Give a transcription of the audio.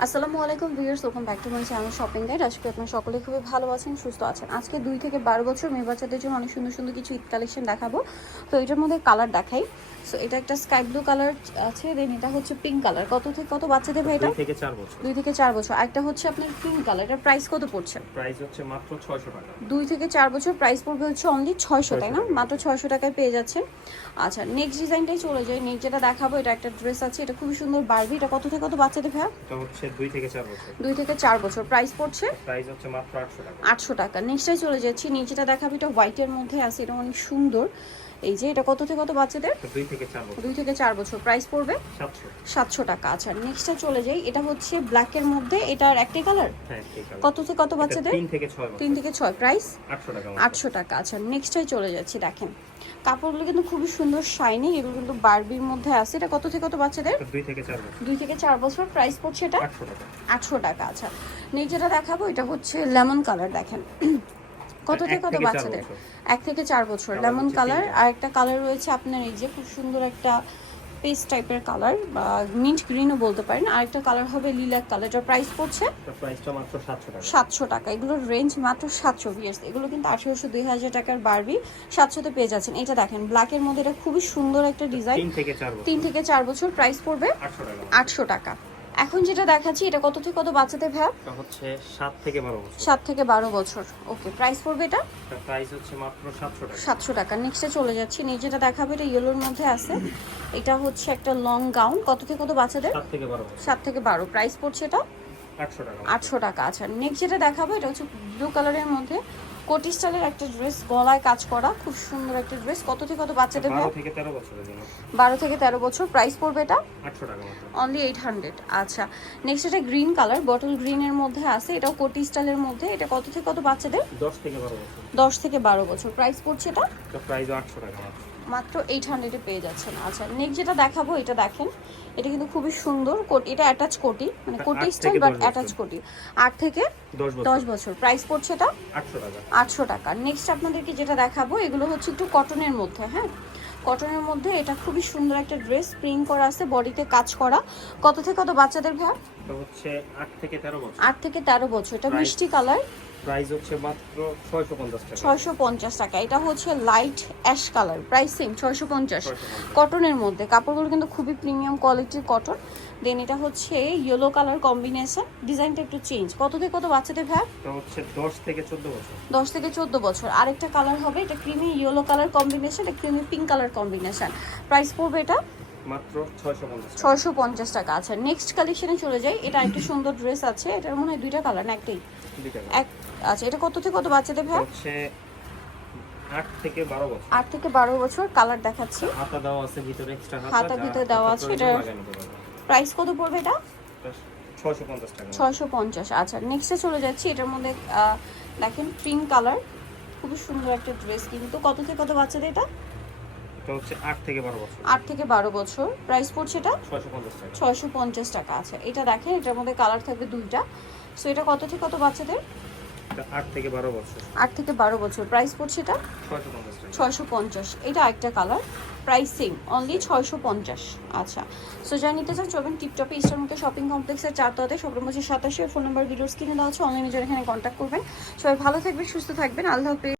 আসসালামু আলাইকুম viewers welcome back to my channel shopping guide. আজকে আপনারা সকলে খুবই ভালো আছেন সুস্থ আছেন। আজকে দুই থেকে বারো বছর মেয়ে বাচ্চাদের জন্য অনেক সুন্দর সুন্দর কিছু ঈদ কালেকশন দেখাবো। তো এটার মধ্যে কালার দেখাই। সো এটা একটা স্কাই ব্লু কালার আছে দেন এটা হচ্ছে পিঙ্ক কালার কত থেকে কত বাচ্চাদের ভাই এটা? দুই থেকে চার বছর। একটা হচ্ছে আপনার পিঙ্ক কালার এটার প্রাইস কত পড়ছে? প্রাইস হচ্ছে মাত্র ছয়শো টাকা। দুই থেকে চার বছর প্রাইস পড়বে হচ্ছে অনলি ছয়শো তাই না? মাত্র ছয়শো টাকায় পেয়ে যাচ্ছেন। আচ্ছা নেক্সট ডিজাইনটাই চলে যায় নেক্সট যেটা দেখাবো এটা একটা ড্রেস আছে। এটা খুবই সুন্দর বারবি এটা কত থেকে কত বাচ্চাদের এটা হচ্ছে দুই থেকে চার বছর। 2 থেকে 4 বছর। প্রাইস পড়ছে? প্রাইস হচ্ছে মাত্র আটশো টাকা। আটশো টাকা। নেক্সটটাই চলে যাচ্ছি। নিচেটা দেখাবি এটা হোয়াইটের মধ্যে আছে এটা অনেক সুন্দর। এই যে এটা কত থেকে কত বাচ্চাদের? দুই থেকে চার বছর। প্রাইস পড়বে? সাতশো। টাকা। আচ্ছা নেক্সটটা চলে যাই। এটা হচ্ছে ব্ল্যাকের মধ্যে। এটার একটাই কালার হ্যাঁ আছে কত থেকে কত বাচ্চাদের? তিন থেকে ছয় প্রাইস আটশো টাকা আচ্ছা নেক্সটটাই চলে যাচ্ছি দেখেন। কাপড়গুলো কিন্তু খুবই সুন্দর শাইনি এগুলো কিন্তু বারবির মধ্যে আছে। এটা কত থেকে কত বাচ্চাদের? দুই থেকে চার বছর। প্রাইস পড়ছে এটা? আটশো টাকা। আটশো টাকা আচ্ছা। নেক্সট যেটা দেখাবো এটা হচ্ছে লেমন কালার দেখেন। কত থেকে কত বাচ্চাদের? এক থেকে চার বছর। লেমন কালার আর একটা কালার রয়েছে আপনার এই যে খুব সুন্দর একটা পেস্ট টাইপের কালার বা মিন্ট গ্রিনও বলতে পারেন। আরেকটা কালার হবে লিলাক কালার যার প্রাইস পড়ছে সাতশো টাকা। এগুলোর রেঞ্জ মাত্র সাতশো ভিয়ার্স এগুলো কিন্তু আঠেরোশো দুই হাজার টাকার বারবি সাতশোতে পেয়ে যাচ্ছেন। এটা দেখেন ব্ল্যাকের মধ্যে এটা খুবই সুন্দর একটা ডিজাইন তিন থেকে চার বছর প্রাইস পড়বে আটশো টাকা। এখন যেটা দেখাচ্ছি এটা কত থেকে কত বাচ্চাদের ভ্যাপ এটা হচ্ছে সাত থেকে বারো বছর। সাত থেকে বারো বছর। ওকে প্রাইস পড়বে এটা? এটা প্রাইস হচ্ছে মাত্র সাতশো টাকা। সাতশো টাকা। নেক্সটে চলে যাচ্ছি। নিচেটা দেখাবো এটা ইয়েলোর মধ্যে আছে। এটা হচ্ছে একটা লং গাউন কত থেকে কত বাচ্চাদের? সাত থেকে বারো বছর। সাত থেকে বারো। প্রাইস পড়ছে এটা? আটশো টাকা। আটশো টাকা। আচ্ছা নেক্সট যেটা দেখাবো এটা হচ্ছে ব্লু কালারের মধ্যে। কোটি স্টাইলের একটা ড্রেস গলায় কাজ করা খুব সুন্দর একটা ড্রেস। কত থেকে কত বাচ্চাদের বারো ভাই থেকে তেরো বছরের জন্য। থেকে তেরো বছর। প্রাইস পড়বে এটা? আটশো টাকা মাত্র অনলি এইট হান্ড্রেড আচ্ছা। নেক্সট এটা গ্রিন কালার বটল গ্রিনের মধ্যে আছে। এটাও কোটি স্টাইলের মধ্যে। এটা কত থেকে কত বাচ্চাদের? দশ থেকে বারো বছর। দশ থেকে বারো বছর। প্রাইস পড়ছে এটা? প্রাইস আটশো টাকা মাত্র মাত্র এইট হান্ড্রেডে পেয়ে যাচ্ছেন। আচ্ছা নেক্সট যেটা দেখাবো এটা দেখেন এটা কিন্তু খুবই সুন্দর এটা অ্যাটাচ কোটি মানে কোটি স্টাইল বাট অ্যাটাচ কোটি। আট থেকে দশ বছর। প্রাইস পড়ছে এটা আটশো টাকা। নেক্সট আপনাদেরকে যেটা দেখাবো এগুলো হচ্ছে একটু কটনের মধ্যে হ্যাঁ? কটনের মধ্যে এটা খুবই সুন্দর একটা ড্রেস প্রিন্ট করা আছে বডিতে কাজ করা। কত থেকে কত বাচ্চাদের এটা হচ্ছে আট থেকে তেরো বছর। আট থেকে তেরো বছর। এটা মিষ্টি কালার প্রাইস হচ্ছে মাত্র ছয়শো পঞ্চাশ টাকা। ছয়শো পঞ্চাশ টাকা। এটা হচ্ছে light ash colour price same ছয়শো পঞ্চাশ। 650 কটনের মধ্যে। কাপড়গুলো কিন্তু খুবই প্রিমিয়াম কোয়ালিটির কটন দেন এটা হচ্ছে ইয়েলো কালার কম্বিনেশন ডিজাইনটা একটু চেঞ্জ কত থেকে কত বাচ্চাদের ভ্যা এটা হচ্ছে দশ থেকে চোদ্দ বছর। দশ থেকে চোদ্দ বছর। আরেকটা কালার হবে এটা ক্রিমি ইয়েলো কালার কম্বিনেশন এটা creamy pink colour combination price পড়বে এটা মাত্র ছয়শো পঞ্চাশ টাকা। ছয়শো আচ্ছা নেক্সট কালেকশনে চলে যাই। এটা একটা সুন্দর ড্রেস আছে। এটার মনে হয় দুইটা কালার না একটাই এক আচ্ছা এটা কত থেকে কত বাচ্চাদের ভ্যা হচ্ছে আট থেকে বারো বছর। আট থেকে বারো বছর কালার দেখাচ্ছি। হাতা দেওয়া আছে ভিতরে এক্সট্রা হাতা ভিতরে দেওয়া আছে, এটা- প্রাইস কত পড়বে এটা? ছয়শো পঞ্চাশ টাকা। ছয়শো পঞ্চাশ আচ্ছা। নেক্সটে চলে যাচ্ছি। এটার মধ্যে দেখেন পিঙ্ক কালার খুবই সুন্দর একটা ড্রেস কিন্তু। কত থেকে কত বাচ্চাদের এটা? এটা হচ্ছে আট থেকে বারো বছর। থেকে প্রাইস পড়ছে এটা? টাকা। আছে। এটা দেখেন এটার মধ্যে কালার থাকবে দুইটা। সো এটা কত থেকে কত বাচ্চাদের? এটা থেকে বারো বছর। থেকে প্রাইস পড়ছে এটা? টাকা। এটা একটা কালার প্রাইস সেম অনলি ছয়শো পঞ্চাশ। আচ্ছা। সো নিতে চান চলবেন টিপটপে ইস্টারমুখে শপিং কমপ্লেক্সের চারতলাতে সাতাশি। ফোন নাম্বার ভিডিওস কিনে দেওয়া হচ্ছে অনলাইনে যারা এখানে কন্ট্যাক্ট করবেন। সবাই ভালো থাকবেন সুস্থ থাকবেন। আল্লাহ হাফেজ।